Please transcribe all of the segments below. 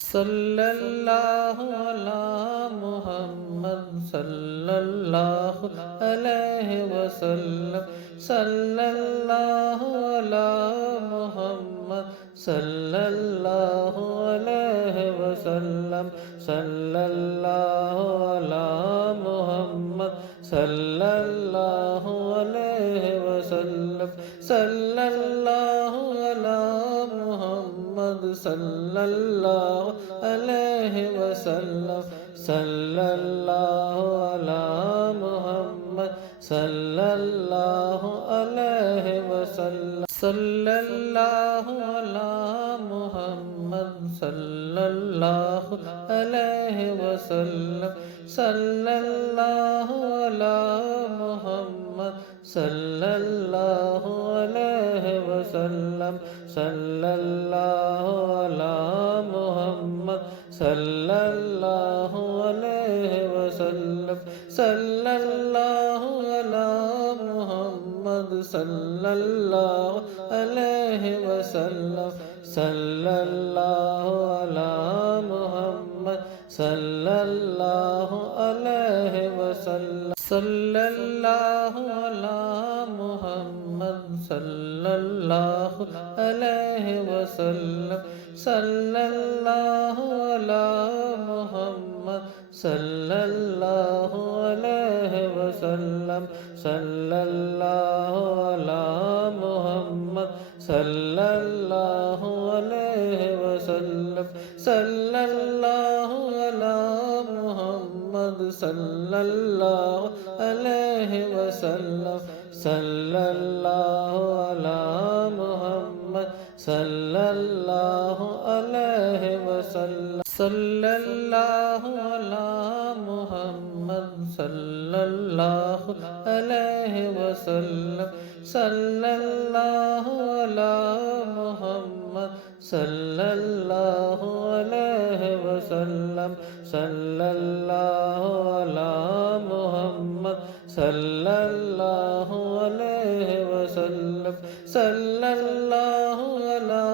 सल्लल्लाहु अला मुहम्मद सल्लल्लाहु अलैहि वसल्लम सल्लल्लाहु अला मुहम्मद सल्लल्लाहु अलैहि वसल्लम सल्लल्लाहु अला मुहम्मद सल्लल्लाहु अलैहि वसल्लम सल्लल्लाहु अला मुहम्मद सल्लल्लाहु अलैहि वसल्लम सल्लल्लाहु अला मुहम्मद सल्लल्लाहु अलैहि वसल्लम सल्लल्लाहु अला मुहम्मद सल्लल्लाहु अलैहि वसल्लम सल्लल्लाहु अला मुहम्मद सल्लल्लाहु अलैहि वसल्लम सल्लल्लाहु अला मुहम्मद सल्लल्लाहु अलैहि वसल्लम सल्लल्लाहु अला मुहम्मद सल्लल्लाहु अलैहि वसल्लम सल्लल्लाहु अला मुहम्मद सल्लल्लाहु अलैहि वसल्लम सल्लल्लाहु अला मुहम्मद सल्लल्लाहु अलैहि वसल्लम सल्लल्लाहु अला मुहम्मद सल्लल्लाहु अलैहि वसल्लम सल्लल्लाहु अला मुहम्मद सल्लल्लाहु अलैहि वसल्लम सल्लल्लाहु अला मुहम्मद सल्लल्लाहु अलैहि वसल्लम सल्लल्लाहु अला मुहम्मद सल्लल्लाहु अलैहि वसल्लम सल्लल्लाहु अला मुहम्मद सल्लल्लाहु अलैहि वसल्लम सल्लल्लाहु अला मुहम्मद सल्लल्लाहु अलैहि वसल्लम सल्लल्लाहु अला मुहम्मद सल्लल्लाहु अलैहि वसल्लम सल्लल्लाहु अला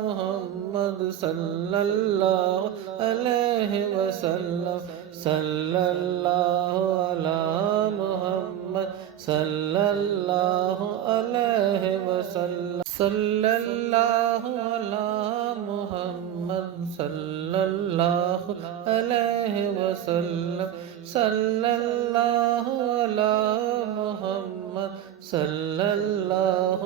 मुहम्मद सल्लल्लाहु अलैहि वसल्लम सल्लल्लाहु अला मुहम्मद सल्लल्लाहु अलैहि वसल्लम सल्लल्लाहु अला मुहम्मद सल्लल्लाहु अलैहि वसल्लम सल्लल्लाहु अला मुहम्मद सल्लल्लाहु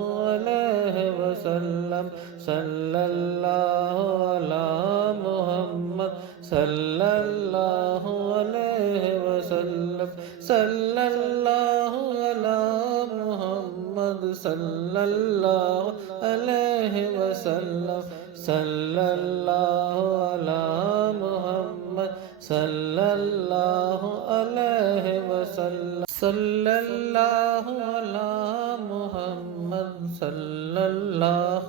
अलैहि वसल्लम सल्लल्लाहु अला मुहम्मद सल्लल्लाहु अलैहि वसल्लम सल्लल्लाहु अला मुहम्मद सल्लल्लाहु अलैहि वसल्लम सल्लल्लाहु अला मुहम्मद सल्लल्लाहु अलैहि वसल्लम सल्लल्लाहु अला मुहम्मद सल्लल्लाहु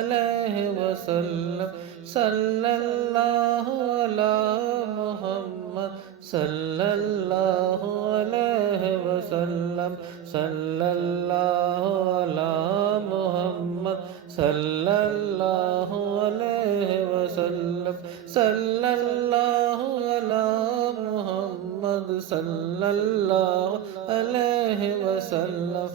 अलैहि वसल्लम सल्लल्लाहु अला मुहम्मद सल्लल्लाहु अलैहि वसल्लम सल्लल्लाहु अला मुहम्मद सल्लल्लाहु अलैहि वसल्लम सल्लल्लाहु अला मुहम्मद सल्लल्लाहु अलैहि वसल्लम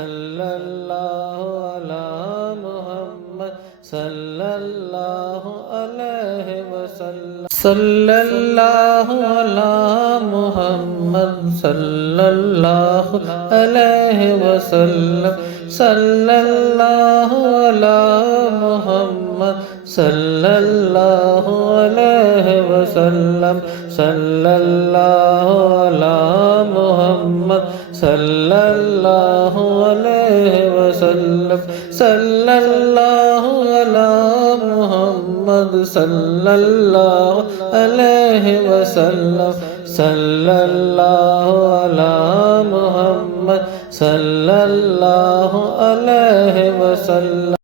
सल्लल्लाहु अला मुहम्मद सल्लल्लाहु अलैहि वसल्लम सल्लल्लाहु अला मुहम्मद सल्लल्लाहु अलैहि वसल्लम सल्लल्लाहु अला मुहम्मद सल्लल्लाहु अलैहि वसल्लम सल्लल्लाहु अला मुहम्मद सल्लल्लाहु अलैहि वसल्लम सल्लल्लाहु अला मुहम्मद सल्लल्लाहु अलैहि वसल्लम सल्लल्लाहु अला मुहम्मद सल्लल्लाहु अलैहि वसल्लम।